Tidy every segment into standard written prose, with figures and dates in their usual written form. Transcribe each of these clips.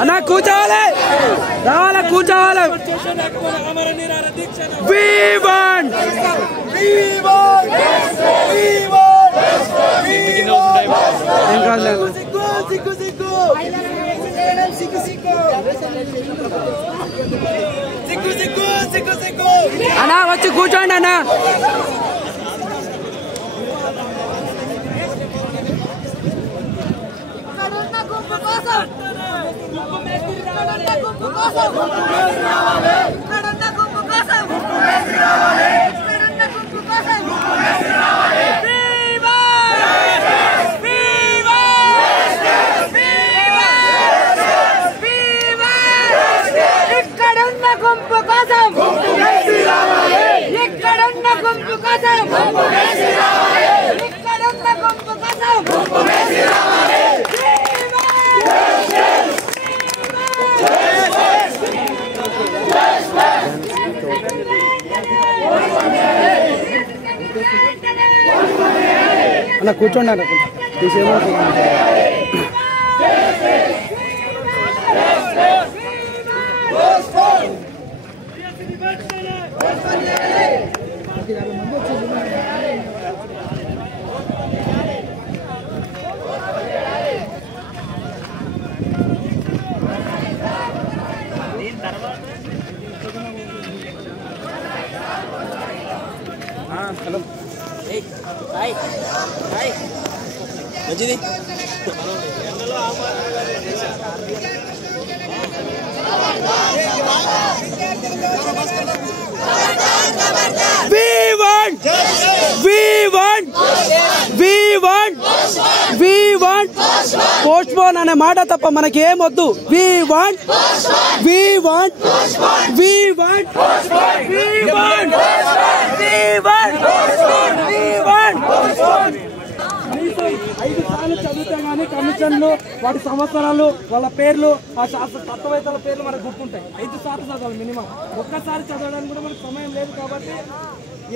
అన్నా కూర్చోవాలి, రావాలా కూర్చోవాలి. అన్నా వచ్చి కూర్చోండి అన్నా. అన్న కూర్చోండి అన్న హలో మంచిది. పోస్ట్ పోన్ అనే మాట తప్ప మనకి ఏమొద్దు. ఐదు సార్లు చదివితే గానీ కమిషన్లు, వాటి సంవత్సరాలు, వాళ్ళ పేర్లు, ఆ తత్వవేత్తల పేర్లు మనకు గుర్తుంటాయి. 5 సార్లు చదవాలి మినిమం. ఒక్కసారి చదవడానికి కూడా మనకు సమయం లేదు కాబట్టి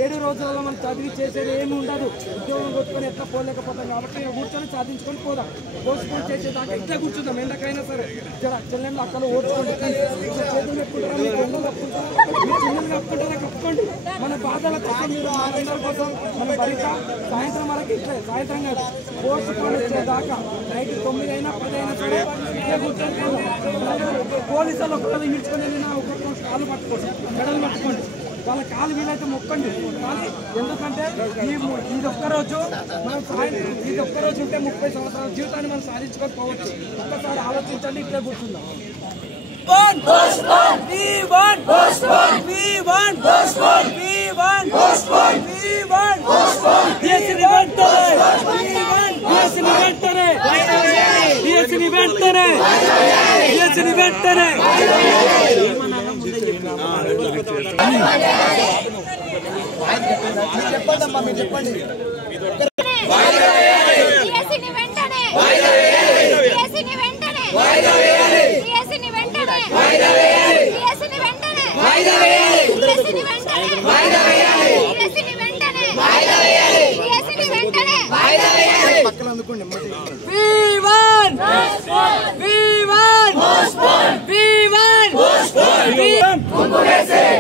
7 రోజులలో మనం చదివి చేసేది ఏమి ఉండదు. ఉద్యోగం కొట్టుకొని ఎట్లా పోలేకపోతాం కాబట్టి కూర్చొని సాధించుకొని పోదాం. పోస్ట్పోన్ చేసేదాకా ఇట్లా కూర్చుందాం. ఎండకైనా సరే చెల్లెళ్ళు అక్కడ ఓడ్చుకోండి, చేతులు కప్పుకుంటారా, మీ కొండలు కప్పుకుంటారా, మీ చిన్నలు కప్పుకుంటారా కప్పుకోండి. మన బాధల కోసం, మీరు ఆనందాల కోసం మన బయట సాయంత్రం వరకు ఇట్లే, సాయంత్రం కాదు పోస్ట్పోన్ వచ్చేదాకా నైట్ 9 అయినా 10 అయినా సరే ఇట్లా కూర్చొని పోలీసులు ఒక్కళ్ళు మించుకొని వెళ్ళినా ఒక్కొక్క కాళ్ళు పట్టుకోండి, మెడలు పట్టుకోండి, వాళ్ళ కాలు వీలైతే మొక్కండి. కానీ ఎందుకంటే ఇది ఒక్కరోజు మనం ఇది ఒక్కరోజు ఉంటే 30 సంవత్సరాల జీవితాన్ని మనం సాధించుకోకపోవచ్చు. ఒక్కసారి ఆలోచించండి, ఇట్లా కూర్చుందాం. చెప్పండమ్మా, మీరు చెప్పండి. పక్కన అందుకోండి.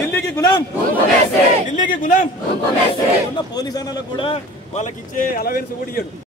ఢిల్లీకి గులాం, ఢిల్లీకి గులాం ఉన్న పోలీసు అన్నలకు కూడా వాళ్ళకి ఇచ్చే అలవెన్స్ కూడా ఇయ్యడు.